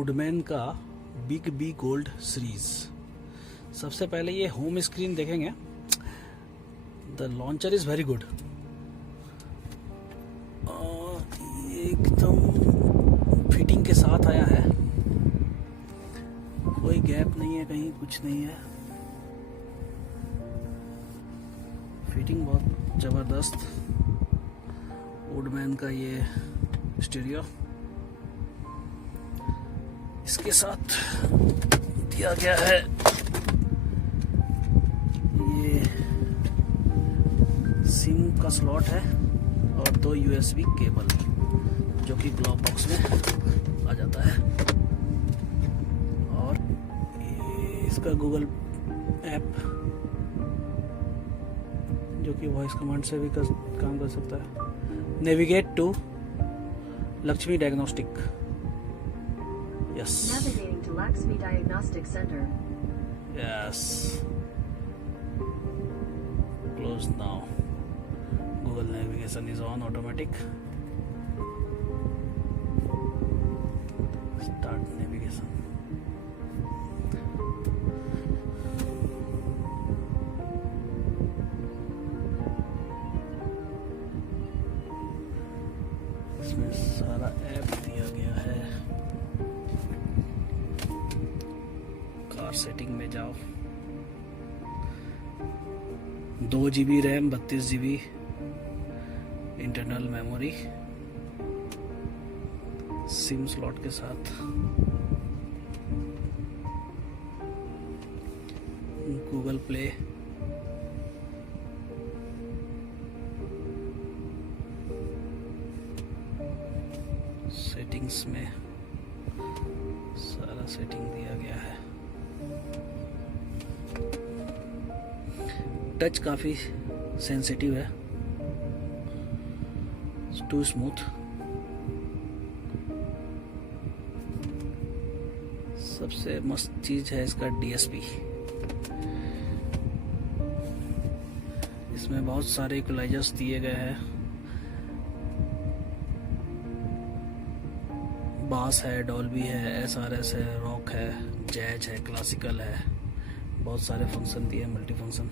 Woodman का big B gold series. सबसे पहले ये होम स्क्रीन देखेंगे। The launcher is very good, एकदम फिटिंग के साथ आया है, कोई गैप नहीं है, कहीं कुछ नहीं है। फिटिंग बहुत जबरदस्त। वुडमैन का ये स्टीरियो इसके साथ दिया गया है। ये सिम का स्लॉट है और 2 USB केबल जो कि ग्लोव बॉक्स में आ जाता है, और इसका गूगल ऐप जो कि वॉइस कमांड से भी काम कर सकता है। Navigate to Lakshmi diagnostic. Yes. Navigating to Lakshmi Diagnostic Center. Yes. Close now. Google navigation is on automatic. Start navigation. इसमें सारा ऐप दिया गया है। सेटिंग में जाओ। 2 GB RAM, 32 GB internal memory, SIM slot के साथ। गूगल प्ले, सेटिंग्स में सारा सेटिंग दिया गया है। टच काफी सेंसिटिव है, टू स्मूथ। सबसे मस्त चीज है इसका DSP। इसमें बहुत सारे इक्वलाइजर्स दिए गए हैं। बास है, डॉल्बी है, SRS है, रॉक है, जैज है, क्लासिकल है, बहुत सारे फंक्शन दिए हैं, मल्टी फंक्शन।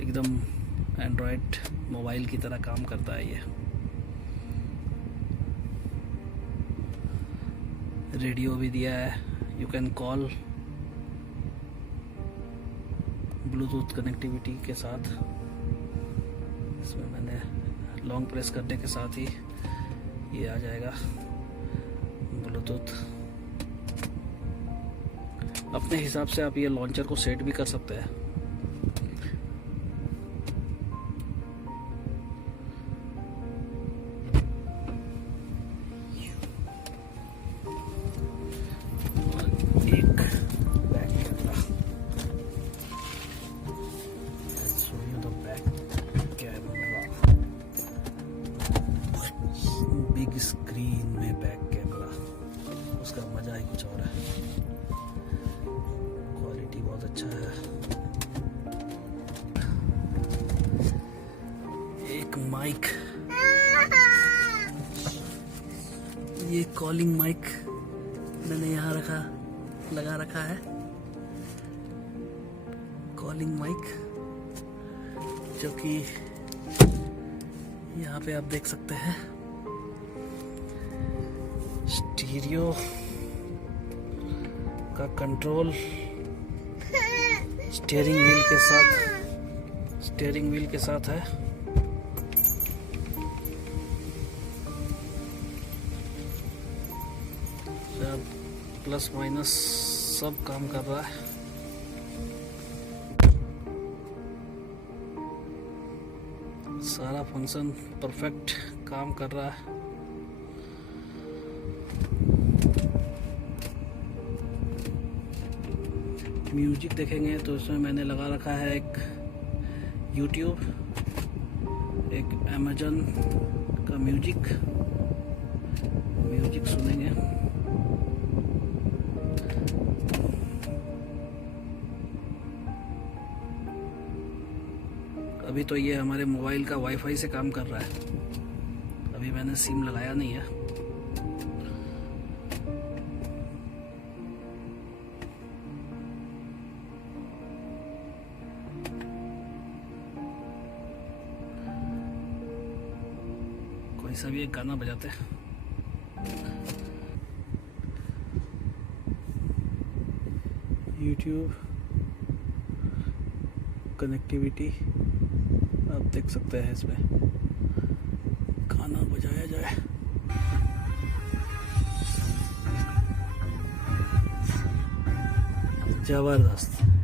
एकदम एंड्रॉयड मोबाइल की तरह काम करता है ये। रेडियो भी दिया है, you can call, Bluetooth connectivity के साथ। इसमें मैंने लॉन्ग प्रेस करने के साथ ही ये आ जाएगा ब्लूटूथ। अपने हिसाब से आप ये लॉन्चर को सेट भी कर सकते हैं। एक back camera, show you the back camera. Big screen में बैक कैमरा, उसका मजा ही कुछ और है। क्वालिटी बहुत अच्छा है। एक माइक, ये कॉलिंग माइक मैंने यहाँ लगा रखा है। कॉलिंग माइक जो कि यहाँ पे आप देख सकते हैं। स्टीरियो का कंट्रोल स्टीयरिंग व्हील के साथ है। प्लस माइनस सब काम कर रहा है। सारा फंक्शन परफेक्ट काम कर रहा है। म्यूजिक देखेंगे तो इसमें मैंने लगा रखा है एक YouTube, एक Amazon का म्यूजिक सुनेंगे। अभी तो ये हमारे मोबाइल का वाईफाई से काम कर रहा है, अभी मैंने सिम लगाया नहीं है। सभी एक गाना बजाते हैं। यूट्यूब कनेक्टिविटी आप देख सकते हैं, इसमें गाना बजाया जाए। जबरदस्त।